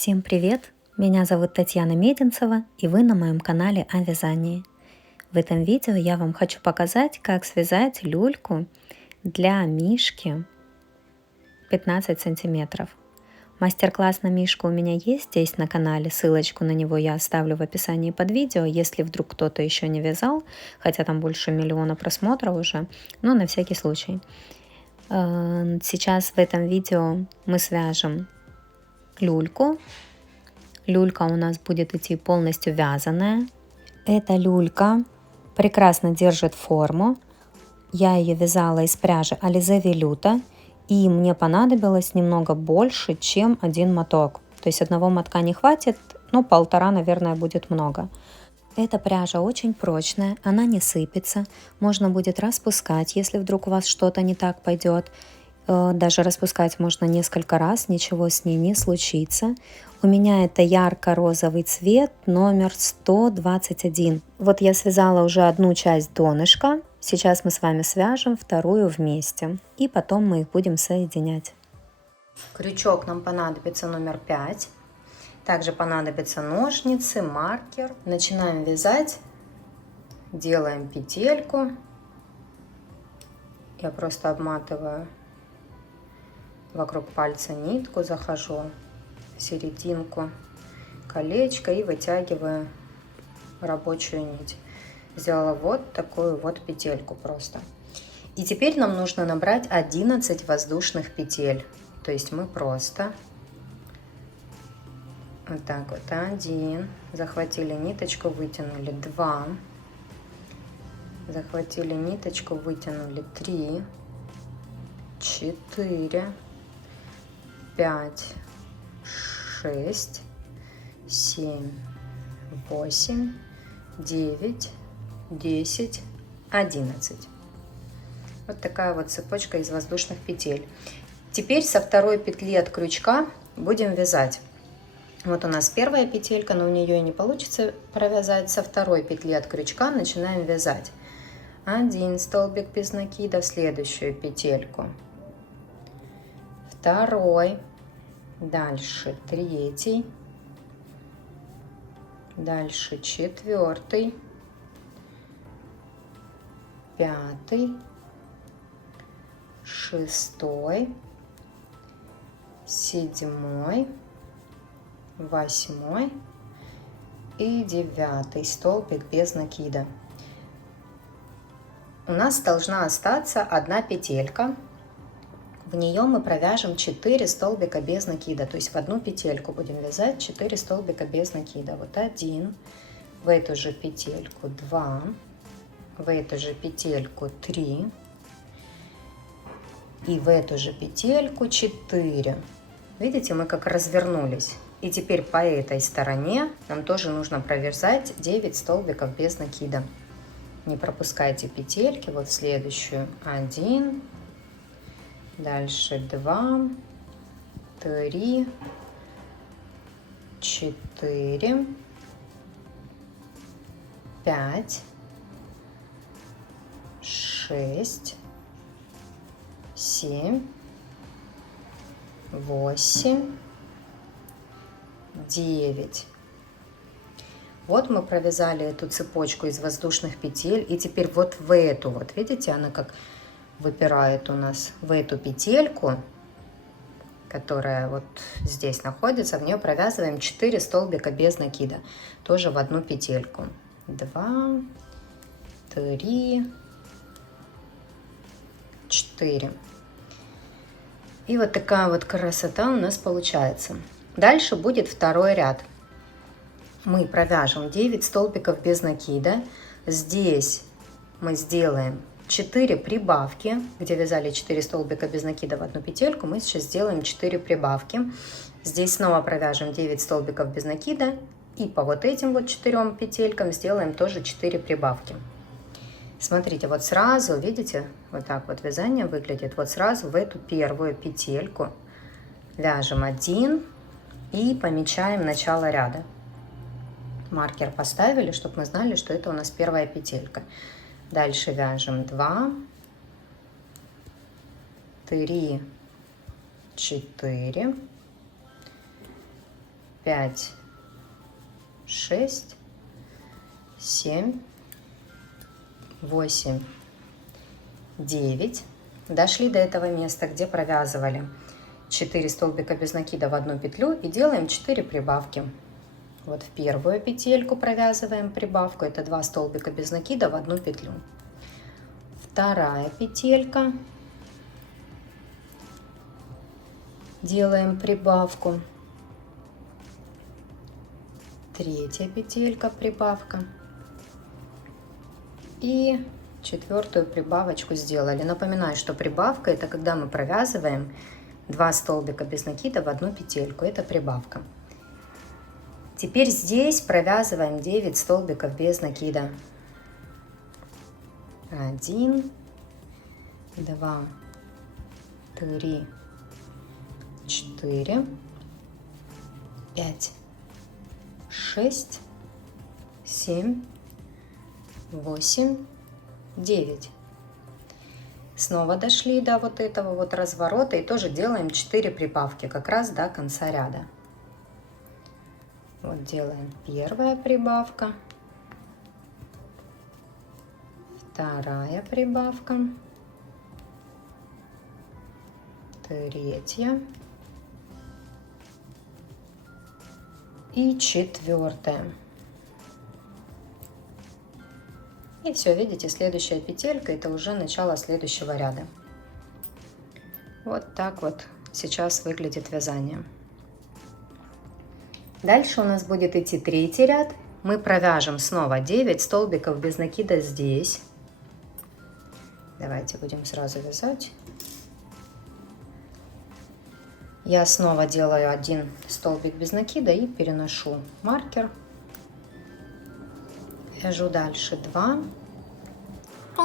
Всем привет! Меня зовут Татьяна Мединцева, и вы на моем канале о вязании. В этом видео я вам хочу показать, как связать люльку для мишки 15 сантиметров. Мастер-класс на мишку у меня есть здесь на канале, ссылочку на него я оставлю в описании под видео, если вдруг кто-то еще не вязал, хотя там больше 1 миллиона просмотров уже, но на всякий случай. Сейчас в этом видео мы свяжем люльку. Люлька у нас будет идти полностью вязаная. Эта люлька прекрасно держит форму. Я ее вязала из пряжи Alize Velluto, и мне понадобилось немного больше, чем один моток. То есть одного мотка не хватит, но 1,5, наверное, будет много. Эта пряжа очень прочная, она не сыпется, можно будет распускать, если вдруг у вас что-то не так пойдет. Даже распускать можно несколько раз, ничего с ней не случится. У меня это ярко-розовый цвет, номер 121. Вот я связала уже одну часть донышка. Сейчас мы с вами свяжем вторую вместе. И потом мы их будем соединять. Крючок нам понадобится номер 5. Также понадобятся ножницы, маркер. Начинаем вязать. Делаем петельку. Я просто обматываю вокруг пальца нитку, захожу в серединку колечко и вытягиваю рабочую нить. Сделала вот такую вот петельку просто. И теперь нам нужно набрать 11 воздушных петель. То есть мы просто вот так вот 1, захватили ниточку, вытянули 2, захватили ниточку, вытянули 3, 4, 5, 6, 7, 8, 9, 10, 11. Вот такая вот цепочка из воздушных петель. Теперь со второй петли от крючка будем вязать. Вот у нас первая петелька, но у нее и не получится провязать. Со второй петли от крючка начинаем вязать. 1 столбик без накида в следующую петельку. Второй. Дальше 3, дальше 4, 5, 6, 7, 8 и 9 столбик без накида. У нас должна остаться одна петелька. В нее мы провяжем 4 столбика без накида, то есть в одну петельку будем вязать 4 столбика без накида. Вот 1, в эту же петельку 2, в эту же петельку 3 и в эту же петельку 4. Видите, мы как развернулись. И теперь по этой стороне нам тоже нужно провязать 9 столбиков без накида. Не пропускайте петельки. Вот в следующую 1, дальше 2, 3, 4, 5, 6, 7, 8, 9. Вот мы провязали эту цепочку из воздушных петель. И теперь вот в эту вот, видите, она как выпирает у нас, в эту петельку, которая вот здесь находится, в нее провязываем 4 столбика без накида, тоже в одну петельку. 2, 3, 4. И вот такая вот красота у нас получается. Дальше будет второй ряд. Мы провяжем 9 столбиков без накида. Здесь мы сделаем 4 прибавки, где вязали 4 столбика без накида в одну петельку, мы сейчас сделаем 4 прибавки. Здесь снова провяжем 9 столбиков без накида и по вот этим вот 4 петелькам сделаем тоже 4 прибавки. Смотрите, вот сразу, видите, вот так вот вязание выглядит. Вот сразу в эту первую петельку вяжем 1 и помечаем начало ряда. Маркер поставили, чтобы мы знали, что это у нас первая петелька. Дальше вяжем 2, 3, 4, 5, 6, 7, 8, 9. Дошли до этого места, где провязывали 4 столбика без накида в одну петлю и делаем 4 прибавки. Вот в первую петельку провязываем прибавку, это 2 столбика без накида в одну петлю. Вторая петелька, делаем прибавку. Третья петелька, прибавка. И четвертую прибавочку сделали. Напоминаю, что прибавка — это когда мы провязываем 2 столбика без накида в одну петельку. Это прибавка. Теперь здесь провязываем 9 столбиков без накида. 1, 2, 3, 4, 5, 6, 7, 8, 9. Снова дошли до вот этого вот разворота и тоже делаем 4 прибавки как раз до конца ряда. Вот делаем первая прибавка, вторая прибавка, третья и четвертая. И все, видите, следующая петелька — это уже начало следующего ряда. Вот так вот сейчас выглядит вязание. Дальше у нас будет идти третий ряд. Мы провяжем снова 9 столбиков без накида здесь. Давайте будем сразу вязать. Я снова делаю 1 столбик без накида и переношу маркер. Вяжу дальше 2, 3,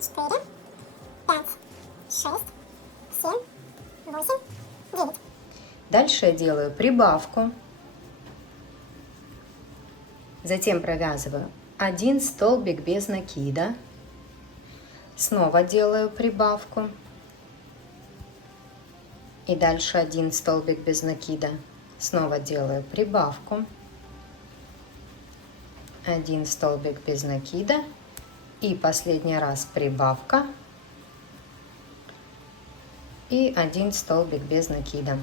4, 5, 6, 7, 8, 9. Дальше я делаю прибавку. Затем провязываю 1 столбик без накида. Снова делаю прибавку. И дальше 1 столбик без накида. Снова делаю прибавку. 1 столбик без накида. И последний раз прибавка. И 1 столбик без накида.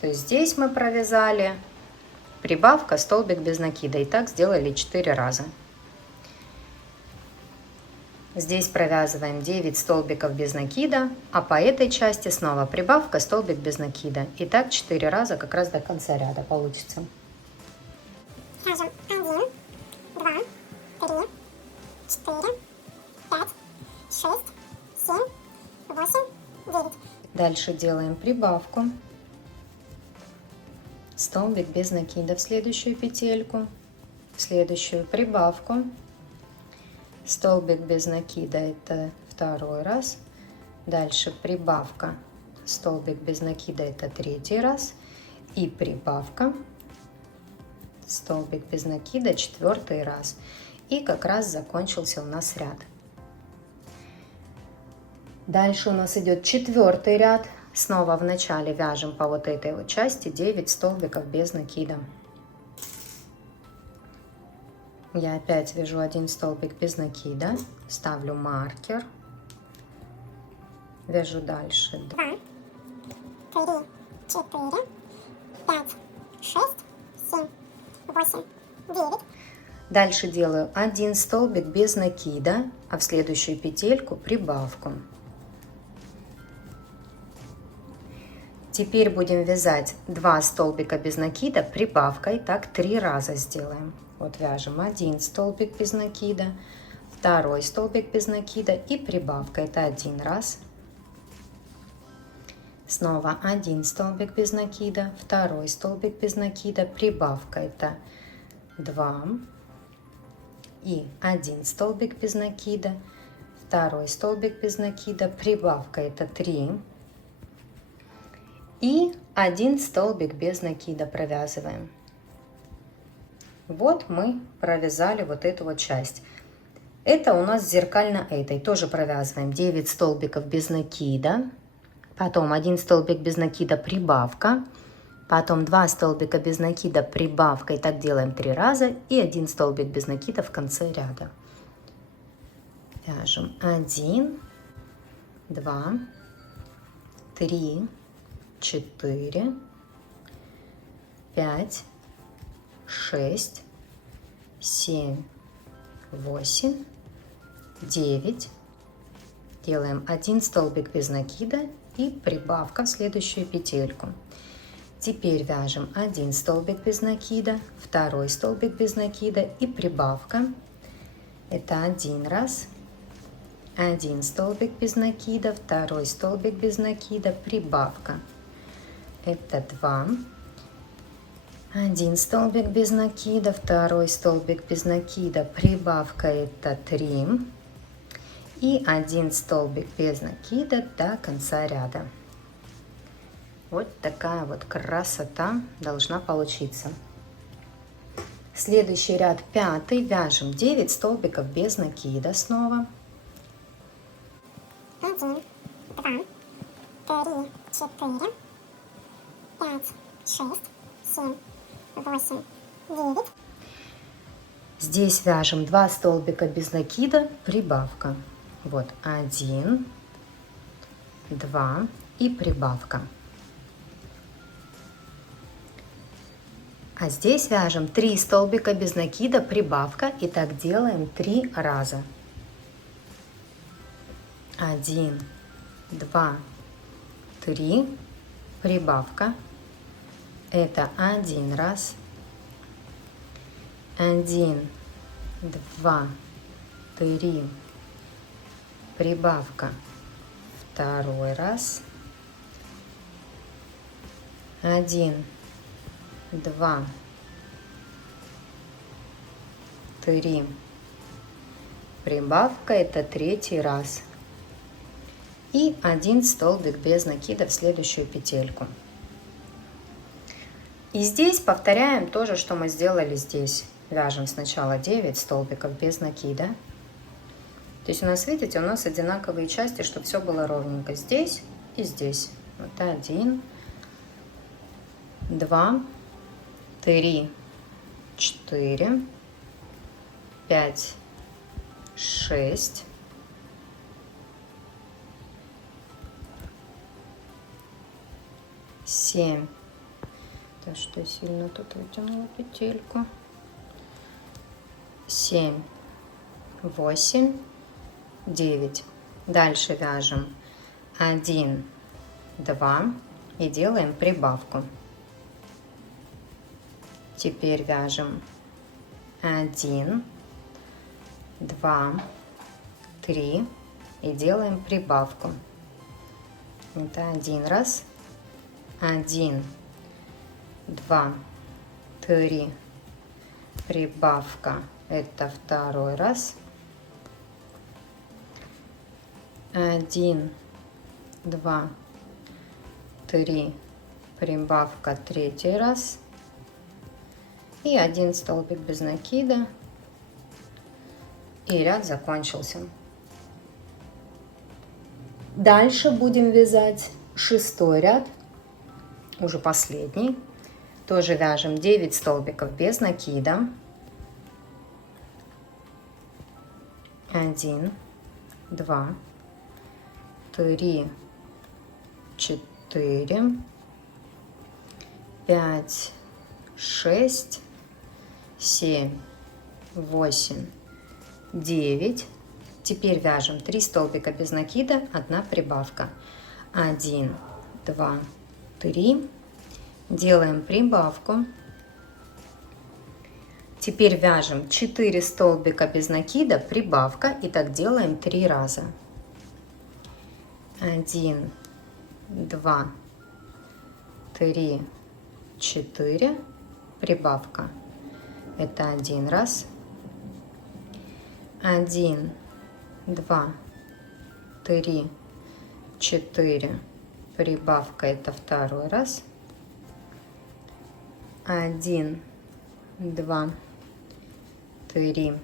То есть здесь мы провязали прибавка, столбик без накида. И так сделали 4 раза. Здесь провязываем 9 столбиков без накида, а по этой части снова прибавка, столбик без накида. И так 4 раза как раз до конца ряда получится. Вяжем 1, 2, 3, 4, 5, 6, 7, 8, 9. Дальше делаем прибавку. Столбик без накида в следующую петельку, в следующую прибавку. Столбик без накида — это второй раз. Дальше прибавка, столбик без накида — это третий раз. И прибавка, столбик без накида — четвертый раз. И как раз закончился у нас ряд. Дальше у нас идет четвертый ряд. Снова в начале вяжем по вот этой вот части 9 столбиков без накида. Я опять вяжу 1 столбик без накида, ставлю маркер, вяжу дальше 2, 3, 4, 5, 6, 7, 8, 9. Дальше делаю 1 столбик без накида, а в следующую петельку прибавку. Теперь будем вязать 2 столбика без накида прибавкой, так 3 раза сделаем. Вот вяжем 1 столбик без накида, 2 столбик без накида и прибавка, это 1 раз. Снова 1 столбик без накида, 2 столбик без накида, прибавка, это 2. И 1 столбик без накида, 2 столбик без накида, прибавка, это 3. И 1 столбик без накида провязываем. Вот мы провязали вот эту вот часть. Это у нас зеркально этой. Тоже провязываем 9 столбиков без накида. Потом 1 столбик без накида прибавка. Потом 2 столбика без накида, прибавка, и так делаем 3 раза, и 1 столбик без накида в конце ряда. Вяжем 1, 2, 3, 4, 5, 6, 7, 8, 9. Делаем 1 столбик без накида и прибавка в следующую петельку. Теперь вяжем 1 столбик без накида, 2 столбик без накида и прибавка. Это 1 раз, 1 столбик без накида, 2 столбик без накида, прибавка. Это 2, 1 столбик без накида, 2 столбик без накида, прибавка. Это 3 и 1 столбик без накида до конца ряда. Вот такая вот красота должна получиться. Следующий ряд 5, вяжем 9 столбиков без накида снова. 1, 2, 3, 4, 5, 6, 7, 8, 9. Здесь вяжем 2 столбика без накида, прибавка. Вот 1, 2 и прибавка. А здесь вяжем 3 столбика без накида, прибавка, и так делаем 3 раза. 1, 2, 3, прибавка. Это 1 раз. 1, 2, 3, прибавка. 2 раз. 1, 2, 3, прибавка, это 3 раз. И 1 столбик без накида в следующую петельку. И здесь повторяем то же, что мы сделали здесь. Вяжем сначала 9 столбиков без накида. То есть у нас, видите, у нас одинаковые части, чтобы все было ровненько здесь и здесь. Вот 1, 2, 3, 4, 5, 6, 7. Так что сильно тут вытянула петельку. 7, 8, 9. Дальше вяжем 1, 2 и делаем прибавку. Теперь вяжем 1, 2, 3 и делаем прибавку. Это 1 раз, 1, 2, 3, прибавка. Это 2 раз, 1, 2, 3, прибавка 3 раз. И 1 столбик без накида, и ряд закончился. Дальше будем вязать 6 ряд, уже последний. Тоже вяжем 9 столбиков без накида. 1, 2, 3, 4, 5, 6, 7, 8, 9. Теперь вяжем 3 столбика без накида, 1 прибавка. 1, 2, 3. Делаем прибавку. Теперь вяжем 4 столбика без накида, прибавка, и так делаем 3 раза. 1, 2, 3, 4, прибавка. Это 1 раз. 1, 2, 3, 4, прибавка, это 2 раз. 1, 2, 3,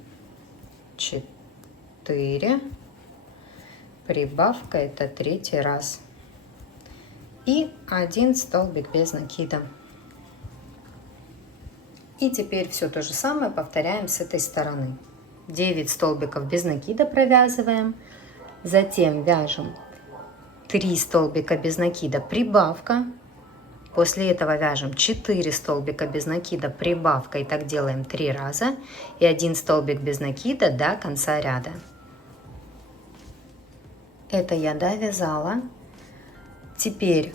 4, прибавка, это 3 раз. И 1 столбик без накида. И теперь все то же самое повторяем с этой стороны. 9 столбиков без накида провязываем, затем вяжем 3 столбика без накида, прибавка. После этого вяжем 4 столбика без накида, прибавка, и так делаем 3 раза, и 1 столбик без накида до конца ряда. Это я довязала. Теперь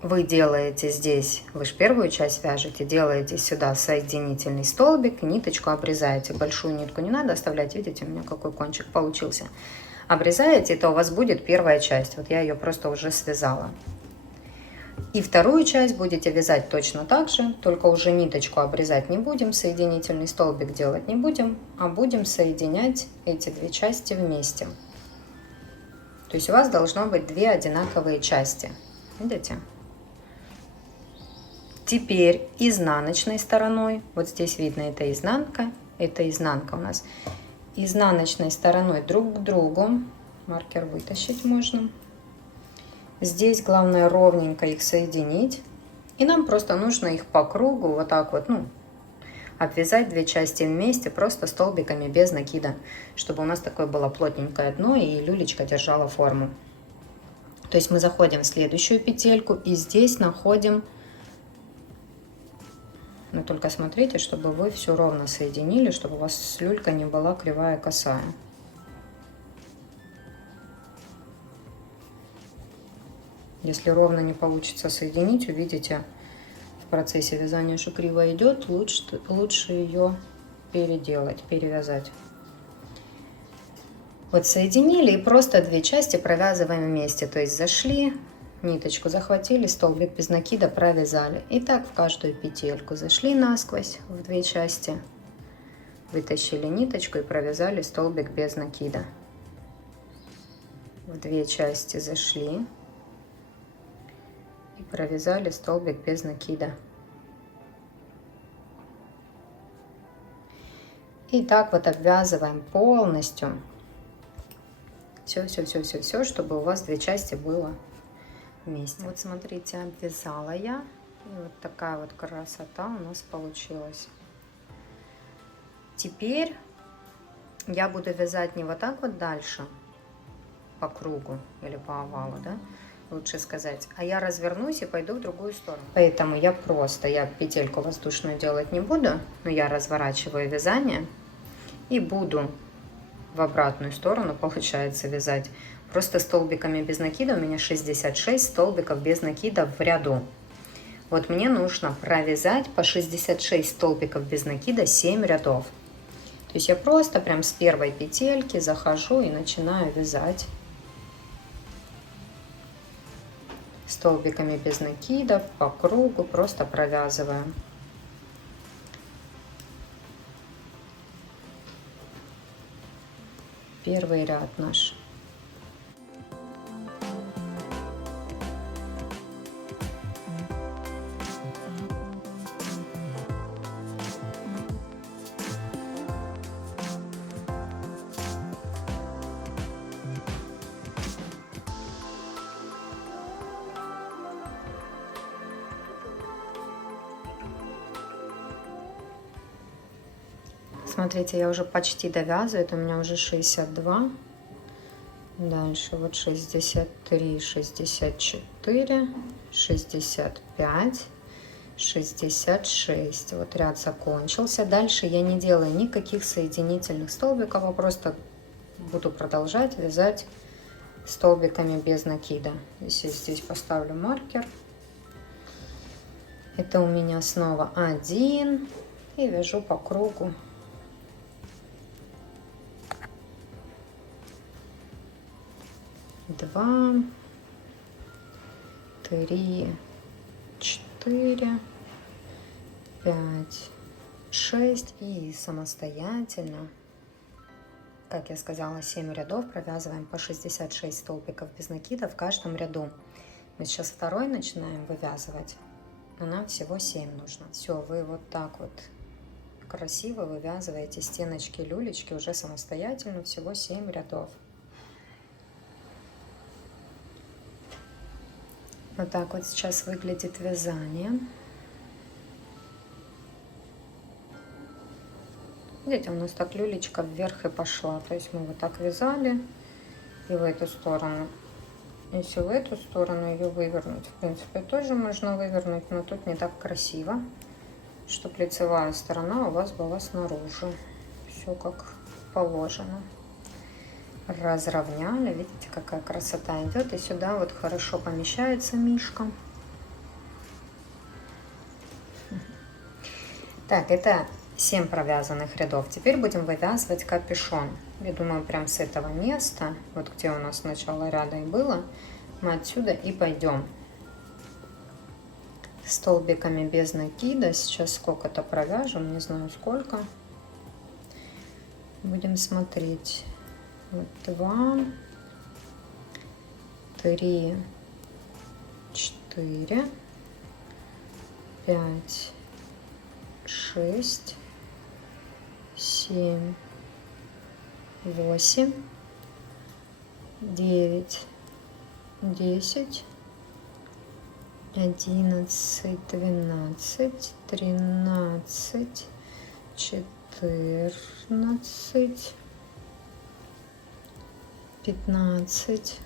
вы делаете здесь, вы же первую часть вяжете, делаете сюда соединительный столбик, ниточку обрезаете. Большую нитку не надо оставлять, видите, у меня какой кончик получился. Обрезаете, то у вас будет первая часть. Вот я ее просто уже связала. И вторую часть будете вязать точно так же, только уже ниточку обрезать не будем, соединительный столбик делать не будем, а будем соединять эти две части вместе. То есть у вас должно быть две одинаковые части. Видите? Теперь изнаночной стороной, вот здесь видно, это изнанка у нас, изнаночной стороной друг к другу, маркер вытащить можно. Здесь главное ровненько их соединить, и нам просто нужно их по кругу вот так вот, обвязать две части вместе, просто столбиками без накида, чтобы у нас такое было плотненькое дно и люлечка держала форму. То есть мы заходим в следующую петельку и здесь находим, но только смотрите, чтобы вы все ровно соединили, чтобы у вас люлька не была кривая, косая. Если ровно не получится соединить, увидите в процессе вязания, что криво идет, лучше ее переделать, перевязать. Вот соединили и просто две части провязываем вместе. То есть зашли, ниточку захватили, столбик без накида провязали. И так в каждую петельку зашли насквозь в две части, вытащили ниточку и провязали столбик без накида. В две части зашли и провязали столбик без накида. И так вот обвязываем полностью. Все, чтобы у вас две части было вместе. Вот смотрите, обвязала я. И вот такая вот красота у нас получилась. Теперь я буду вязать не вот так вот дальше, по кругу или по овалу, да, лучше сказать, а я развернусь и пойду в другую сторону. Поэтому я петельку воздушную делать не буду, но я разворачиваю вязание и буду в обратную сторону, получается, вязать. Просто столбиками без накида, у меня 66 столбиков без накида в ряду. Вот мне нужно провязать по 66 столбиков без накида 7 рядов. То есть я просто прям с первой петельки захожу и начинаю вязать столбиками без накидов по кругу, просто провязываю. Первый ряд наш. Смотрите, я уже почти довязываю, это у меня уже 62. Дальше вот 63, 64, 65, 66. Вот ряд закончился. Дальше я не делаю никаких соединительных столбиков, а просто буду продолжать вязать столбиками без накида. Если здесь поставлю маркер. Это у меня снова 1. И вяжу по кругу. 2, 3, 4, 5, 6 и самостоятельно, как я сказала, 7 рядов провязываем по 66 столбиков без накида в каждом ряду. Мы сейчас второй начинаем вывязывать, но нам всего 7 нужно. Все, вы вот так вот красиво вывязываете стеночки, люлечки уже самостоятельно, всего 7 рядов. Вот так вот сейчас выглядит вязание. Видите, у нас так люлечка вверх и пошла. То есть мы вот так вязали и в эту сторону. Если в эту сторону ее вывернуть, в принципе, тоже можно вывернуть, но тут не так красиво, чтобы лицевая сторона у вас была снаружи. Все как положено. Разровняли, видите, какая красота идет. И сюда вот хорошо помещается мишка. Так, это 7 провязанных рядов. Теперь будем вывязывать капюшон. Я думаю, прям с этого места, вот где у нас начало ряда и было, мы отсюда и пойдем. Столбиками без накида. Сейчас сколько-то провяжем, не знаю сколько. Будем смотреть. Вот 2, 3, 4, 5, 6, 7, 8, 9, 10, 11, 12, 13, 14, 15,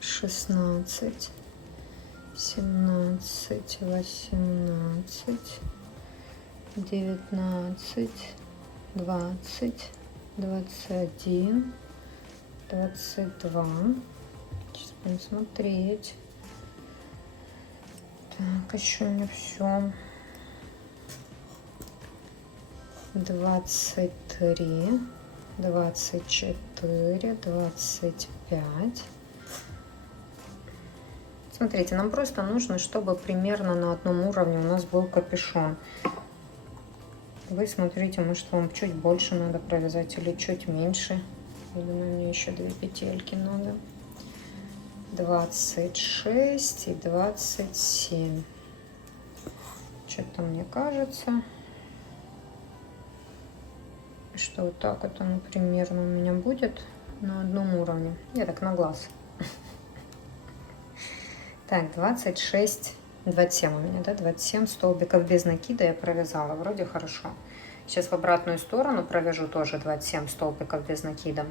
16, 17, 18, 19, 20, 21, 22. Сейчас будем смотреть. Так, еще у меня все. 23, 24, 25. Смотрите, нам просто нужно, чтобы примерно на одном уровне у нас был капюшон. Вы смотрите, может, вам чуть больше надо провязать или чуть меньше. Я думаю, мне еще 2 петельки надо. 26 и 27. Что-то мне кажется, что вот так вот оно примерно у меня будет на одном уровне. Я так на глаз. Так, 26, 27 у меня, да, 27 столбиков без накида я провязала, вроде хорошо. Сейчас в обратную сторону провяжу тоже 27 столбиков без накида.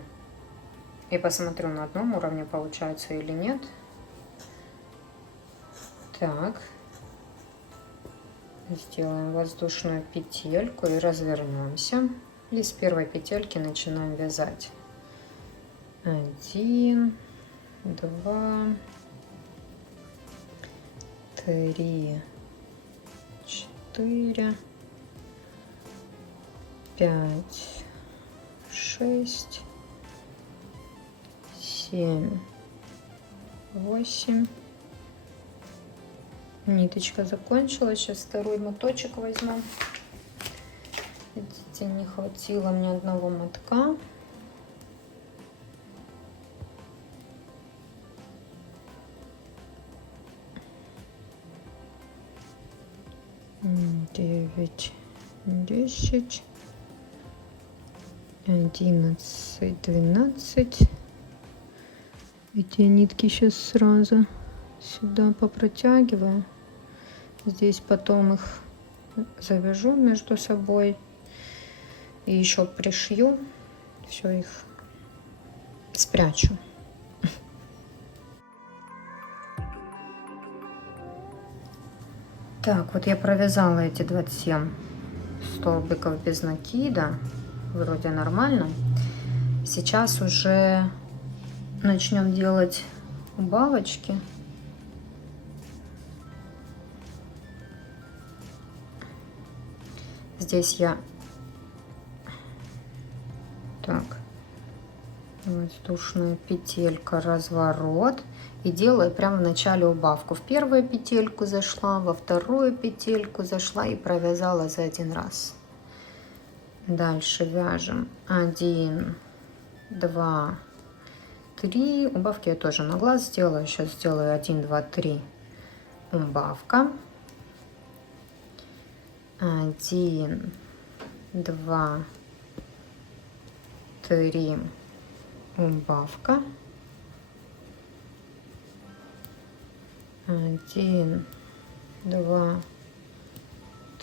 И посмотрю, на одном уровне получается или нет. Так. Сделаем воздушную петельку и развернемся. И с первой петельки начинаем вязать. 1, 2, 3, 4, 5, 6, 7, 8. Ниточка закончилась. Сейчас второй моточек возьму. Видите, не хватило мне одного мотка. Девять, 10, 11, 12. Эти нитки сейчас сразу сюда попротягиваю. Здесь потом их завяжу между собой и еще пришью. Все их спрячу. Так, вот я провязала эти 27 столбиков без накида. Вроде нормально. Сейчас уже начнем делать убавочки. Здесь я так, воздушная петелька, разворот, и делаю прямо в начале убавку. В первую петельку зашла, во вторую петельку зашла и провязала за один раз. Дальше вяжем 1, 2, 3. Убавки я тоже на глаз сделаю. Сейчас сделаю 1, 2, 3. Убавка. 1, 2, 3. Убавка. 1, 2,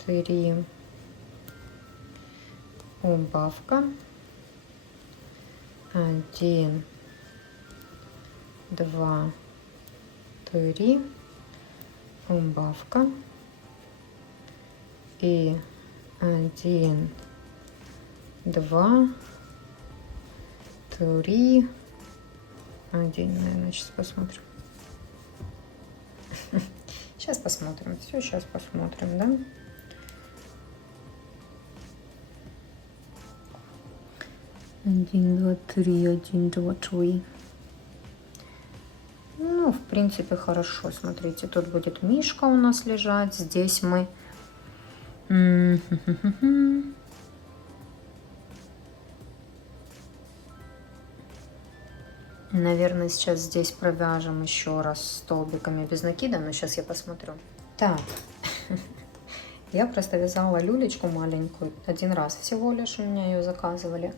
3. убавка, 1, 2, 3, убавка и 1, 2, 3, 1, наверное, сейчас посмотрим. Сейчас посмотрим, все, сейчас посмотрим, да? Один, два, три, 1, 2, 3. Ну, в принципе, хорошо. Смотрите, тут будет мишка у нас лежать. Здесь мы... Наверное, сейчас здесь провяжем еще раз столбиками без накида, но сейчас я посмотрю. Так, я просто вязала люлечку маленькую, один раз всего лишь у меня ее заказывали.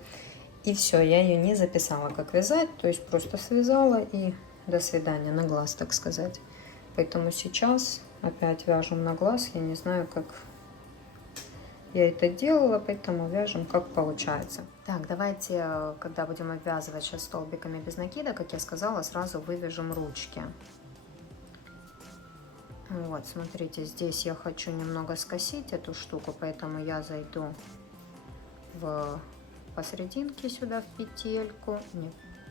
И все, я ее не записала, как вязать, то есть просто связала и до свидания, на глаз, так сказать. Поэтому сейчас опять вяжем на глаз, я не знаю, как я это делала, поэтому вяжем как получается. Так, давайте, когда будем обвязывать сейчас столбиками без накида, как я сказала, сразу вывяжем ручки. Вот, смотрите, здесь я хочу немного скосить эту штуку, поэтому я зайду посерединке сюда в петельку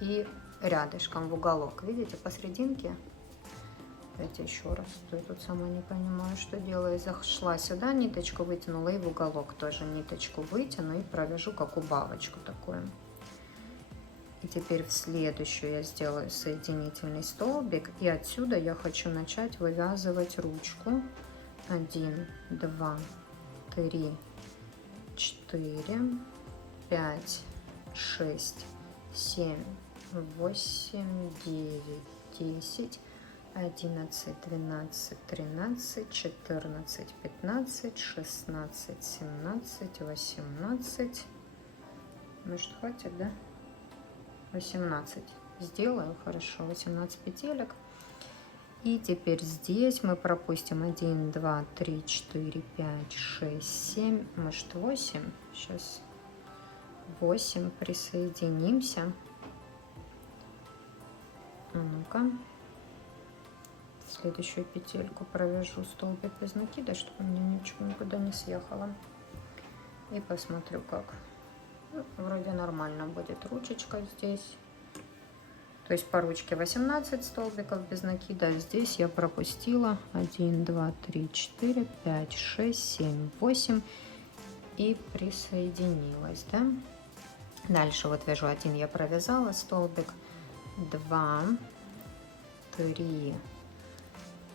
и рядышком в уголок. Видите, посерединке. Давайте еще раз. Я тут сама не понимаю, что делаю. Зашла сюда, ниточку вытянула и в уголок тоже ниточку вытяну и провяжу как убавочку такую. И теперь в следующую я сделаю соединительный столбик. И отсюда я хочу начать вывязывать ручку. 1, 2, 3, 4, 5, 6, 7, 8, 9, 10, 11, 12, 13, 14, 15, 16, 17, 18. Может, хватит, да? 18. Сделаю, хорошо, 18 петелек. И теперь здесь мы пропустим 1, 2, 3, 4, 5, 6, 7, может 8. Сейчас 8 присоединимся. Ну-ка. Следующую петельку провяжу столбик без накида, чтобы у меня ничего никуда не съехало. И посмотрю, как. Ну, вроде нормально будет ручечка здесь. То есть по ручке 18 столбиков без накида. Здесь я пропустила 1, 2, 3, 4, 5, 6, 7, 8 и присоединилась, да? Дальше вот вяжу 1, я провязала столбик, 2, 3,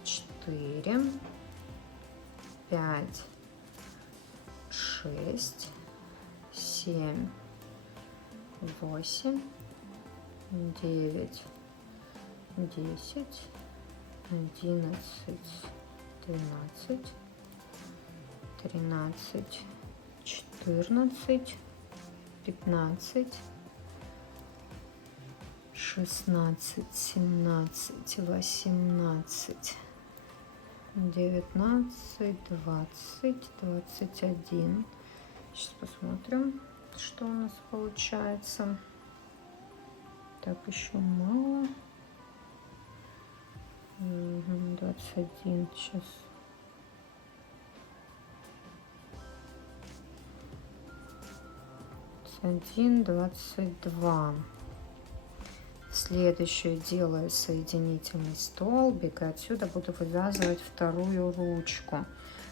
4, 5, 6, 7, 8, 9, 10, 11, 12, 13, 14, 15, 16, 17, 18, 19, 20, 21. Сейчас посмотрим, что у нас получается. Так, еще мало. 21 сейчас. 21, 22. Следующую делаю соединительный столбик, и отсюда буду вывязывать вторую ручку.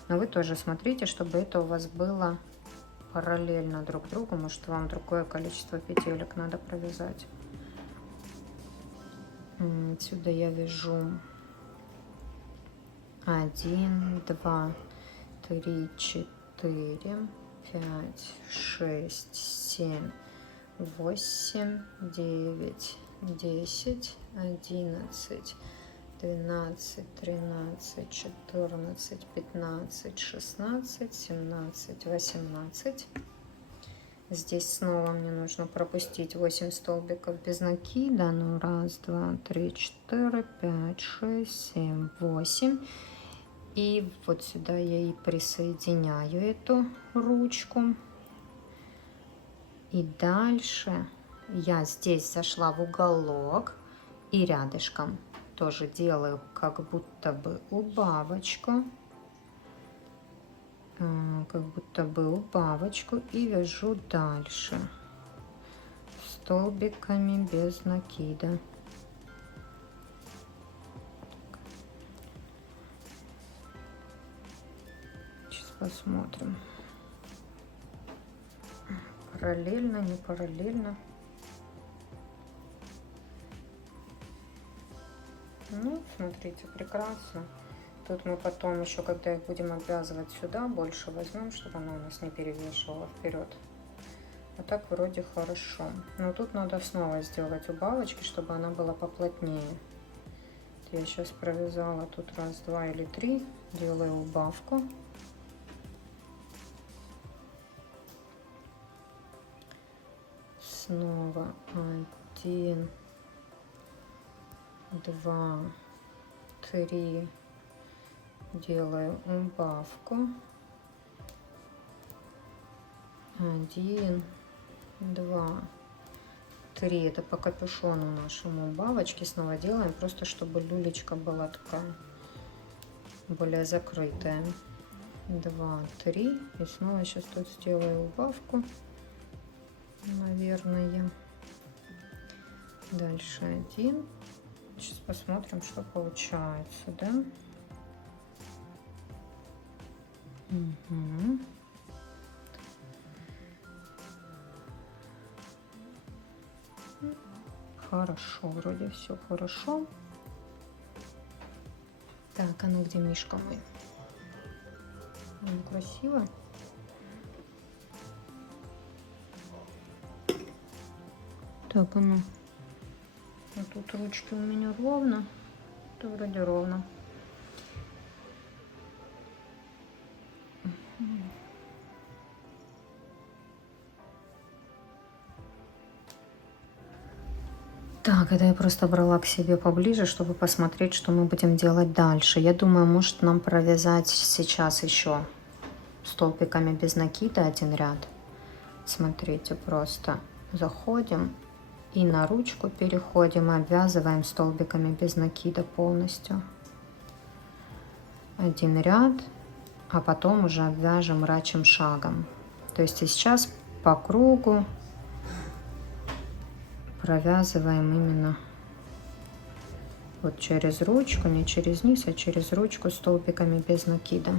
Но вы тоже смотрите, чтобы это у вас было параллельно друг другу. Может, вам другое количество петелек надо провязать. Отсюда я вяжу 1, 2, 3, 4, 5, 6, 7, 8, 9, 10, 11, 12, 13, 14, 15, 16, 17, 18. Здесь снова мне нужно пропустить 8 столбиков без накида. Ну, 1, 2, 3, 4, 5, 6, 7, 8. И вот сюда я и присоединяю эту ручку. И дальше я здесь зашла в уголок и рядышком тоже делаю как будто бы убавочку. Как будто бы убавочку и вяжу дальше столбиками без накида. Сейчас посмотрим. Параллельно, не параллельно. Ну, смотрите, прекрасно. Тут мы потом еще, когда их будем обвязывать сюда, больше возьмем, чтобы она у нас не перевешивала вперед. А так вроде хорошо. Но тут надо снова сделать убавочки, чтобы она была поплотнее. Я сейчас провязала тут раз, два или три, делаю убавку. Снова 1, 2, 3, делаю убавку. 1, 2, 3. Это по капюшону нашему убавочки снова делаем, просто чтобы люлечка была такая более закрытая. 2, 3. И снова сейчас тут сделаю убавку, наверное. Дальше 1. Сейчас посмотрим, что получается, да? Угу. Хорошо, вроде все хорошо. Так, а ну где мишка мой? Ну, красиво. Так, а ну. А тут ручки у меня ровно. Это вроде ровно. Так, это я просто брала к себе поближе, чтобы посмотреть, что мы будем делать дальше. Я думаю, может нам провязать сейчас еще столбиками без накида один ряд. Смотрите, просто заходим и на ручку переходим и обвязываем столбиками без накида полностью. Один ряд, а потом уже обвяжем рачьим шагом. То есть и сейчас по кругу провязываем именно вот через ручку, не через низ, а через ручку столбиками без накида.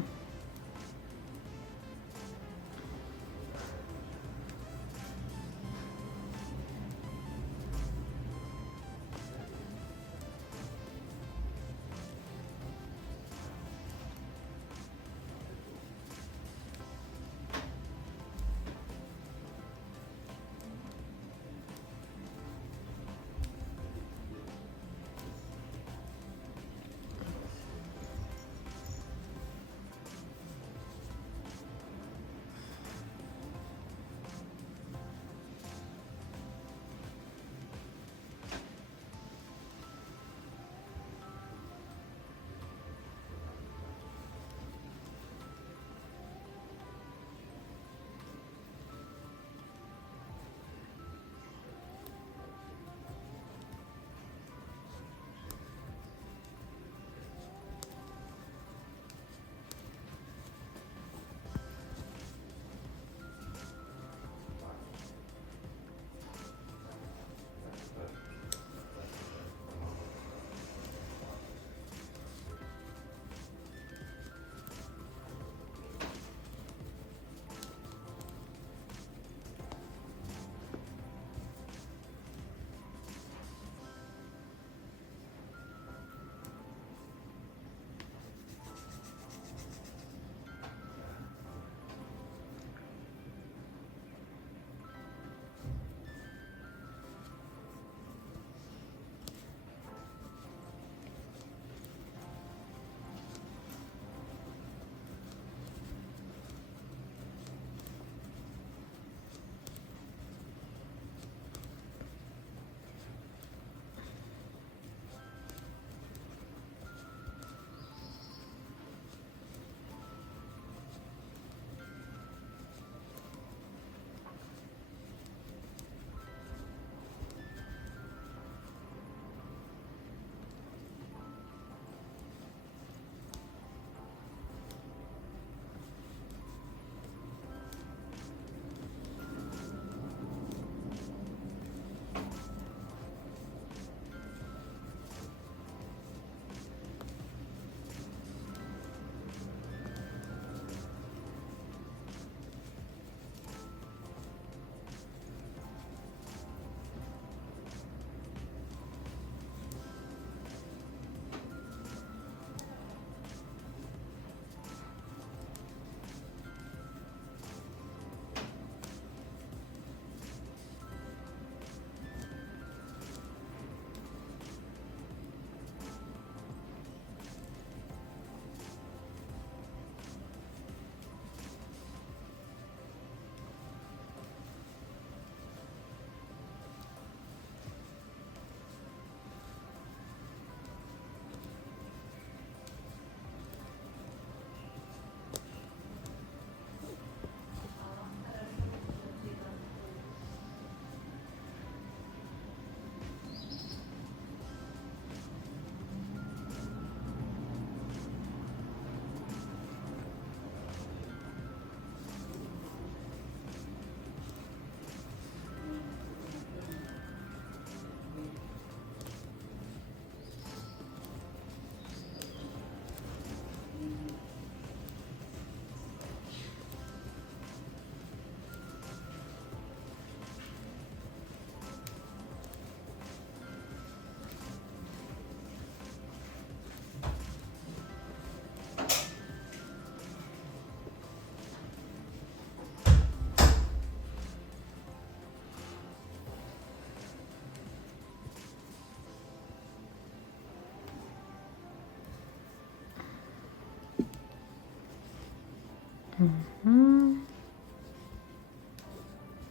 Мгм.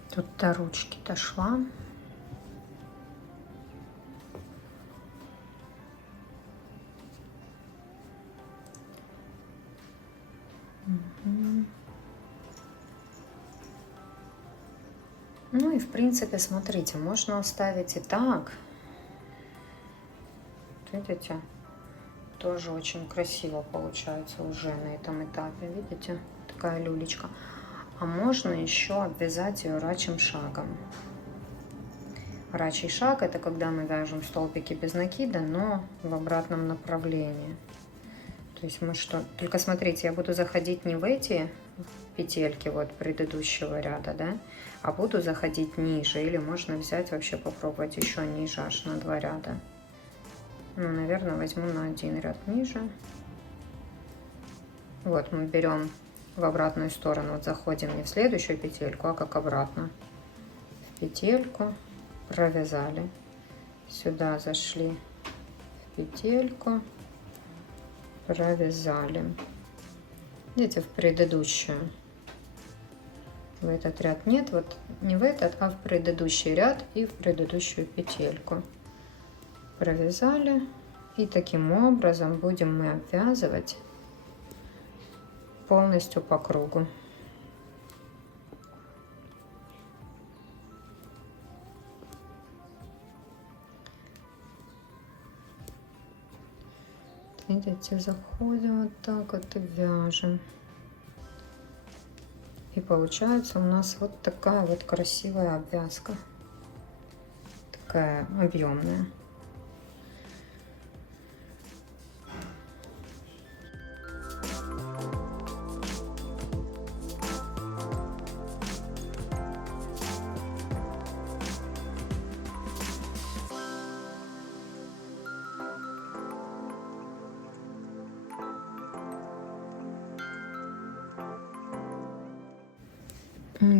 Тут до ручки дошла. Мгм. Ну и в принципе, смотрите, можно оставить и так. Видите? Тоже очень красиво получается уже на этом этапе. Видите? Такая люлечка. А можно еще обвязать ее рачьим шагом. Рачий шаг — это когда мы вяжем столбики без накида, но в обратном направлении. То есть мы что? Только смотрите, я буду заходить не в эти петельки вот предыдущего ряда, да, а буду заходить ниже. Или можно взять вообще попробовать еще ниже, аж на 2 ряда. Ну, наверное, возьму на 1 ряд ниже. Вот мы берем в обратную сторону, вот заходим не в следующую петельку, а как обратно. В петельку провязали, сюда зашли в петельку, провязали. Видите, в предыдущую. В этот ряд нет, вот не в этот, а в предыдущий ряд и в предыдущую петельку. Провязали, и таким образом будем мы обвязывать полностью по кругу. Видите, заходим вот так вот и вяжем. И получается у нас вот такая вот красивая обвязка. Такая объемная.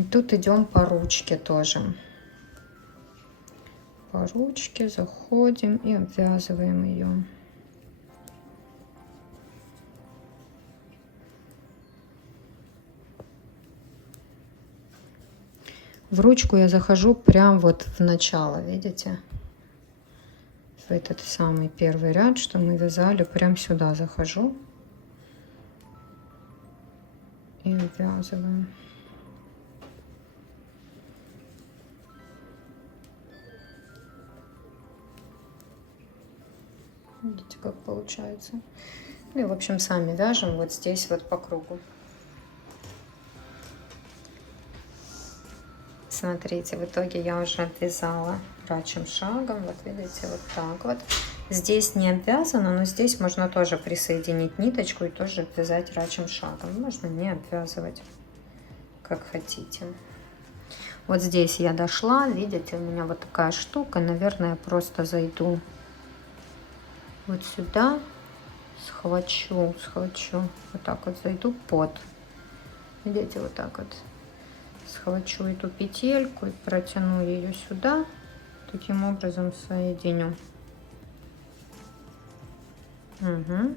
Тут идем по ручке тоже. По ручке заходим и обвязываем ее. В ручку я захожу прям вот в начало, видите? В этот самый первый ряд, что мы вязали, прям сюда захожу и обвязываем. Видите, как получается. Ну и, в общем, сами вяжем вот здесь вот по кругу. Смотрите, в итоге я уже обвязала рачьим шагом. Вот видите, вот так вот. Здесь не обвязано, но здесь можно тоже присоединить ниточку и тоже обвязать рачьим шагом. Можно не обвязывать, как хотите. Вот здесь я дошла, видите, у меня вот такая штука. Наверное, я просто зайду вот сюда, схвачу, вот так вот зайду под. Видите, вот так вот. Схвачу эту петельку и протяну ее сюда. Таким образом соединю. Угу.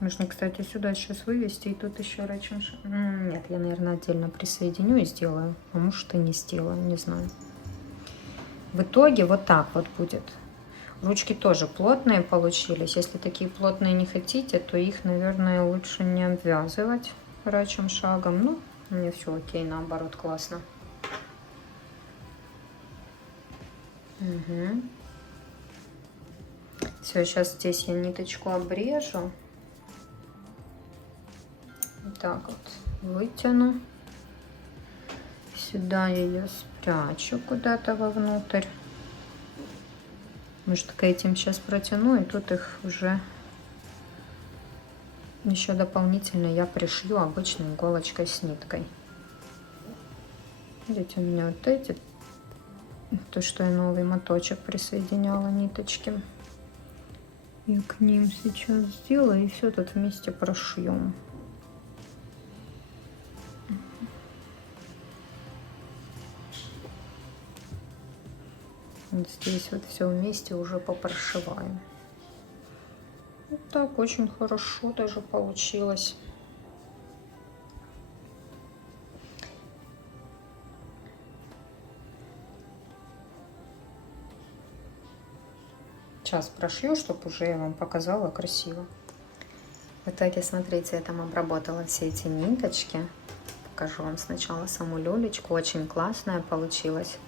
Можно, кстати, сюда сейчас вывести и тут еще рачьим шагом. Нет, я, наверное, отдельно присоединю и сделаю. А может и не сделаю, не знаю. В итоге вот так вот будет. Ручки тоже плотные получились. Если такие плотные не хотите, то их, наверное, лучше не обвязывать рачьим шагом. Ну, мне все окей, наоборот, классно. Угу. Все, сейчас здесь я ниточку обрежу. Вот так вот вытяну. Сюда я ее спрячу куда-то вовнутрь. Может, к этим сейчас протяну, и тут их уже еще дополнительно я пришью обычной иголочкой с ниткой. Видите, у меня вот эти, то, что я новый моточек присоединяла ниточки. И к ним сейчас сделаю, и все тут вместе прошьем. Вот здесь вот все вместе уже попрошиваем. Вот так очень хорошо даже получилось. Сейчас прошью, чтобы уже я вам показала красиво. В итоге, смотрите, я там обработала все эти ниточки. Покажу вам сначала саму люлечку. Очень классная получилась.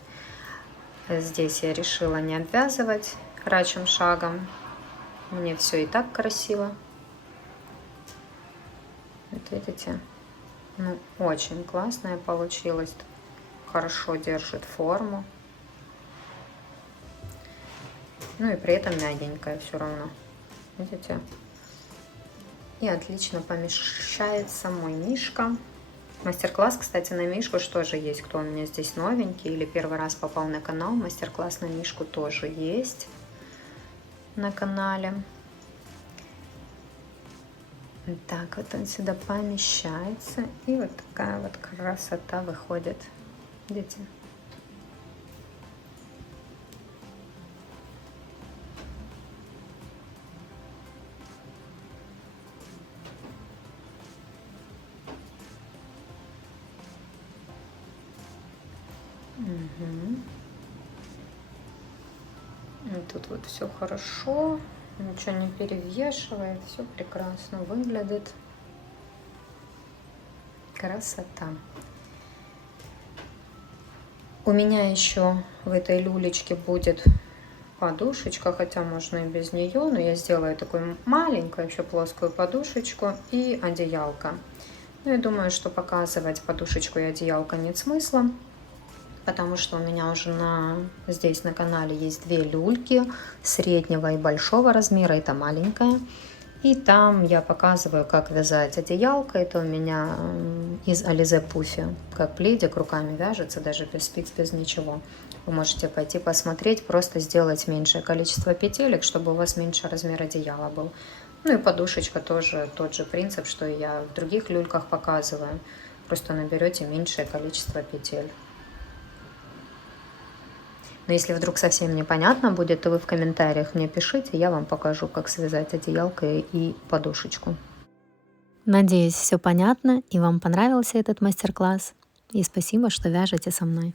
Здесь я решила не обвязывать рачьим шагом. Мне все и так красиво. Вот видите? Ну, очень классная получилась. Хорошо держит форму. Ну и при этом мягенькая все равно. Видите? И отлично помещается мой мишка. Мастер-класс, кстати, на мишку тоже есть. Кто у меня здесь новенький или первый раз попал на канал, мастер-класс на мишку тоже есть на канале. Так вот он сюда помещается. И вот такая вот красота выходит. Видите? Угу. И тут вот все хорошо, ничего не перевешивает, все прекрасно выглядит. Красота. У меня еще в этой люлечке будет подушечка, хотя можно и без нее, но я сделаю такую маленькую, вообще плоскую подушечку и одеялко. Ну, я думаю, что показывать подушечку и одеялко нет смысла, потому что у меня уже здесь на канале есть две люльки среднего и большого размера, это маленькая. И там я показываю, как вязать одеялко. Это у меня из Alize Puffy, как пледик руками вяжется, даже без спиц, без ничего. Вы можете пойти посмотреть, просто сделать меньшее количество петелек, чтобы у вас меньше размер одеяла был. Ну и подушечка тоже тот же принцип, что и я в других люльках показываю. Просто наберете меньшее количество петель. Но если вдруг совсем непонятно будет, то вы в комментариях мне пишите, я вам покажу, как связать одеялко и подушечку. Надеюсь, все понятно и вам понравился этот мастер-класс. И спасибо, что вяжете со мной.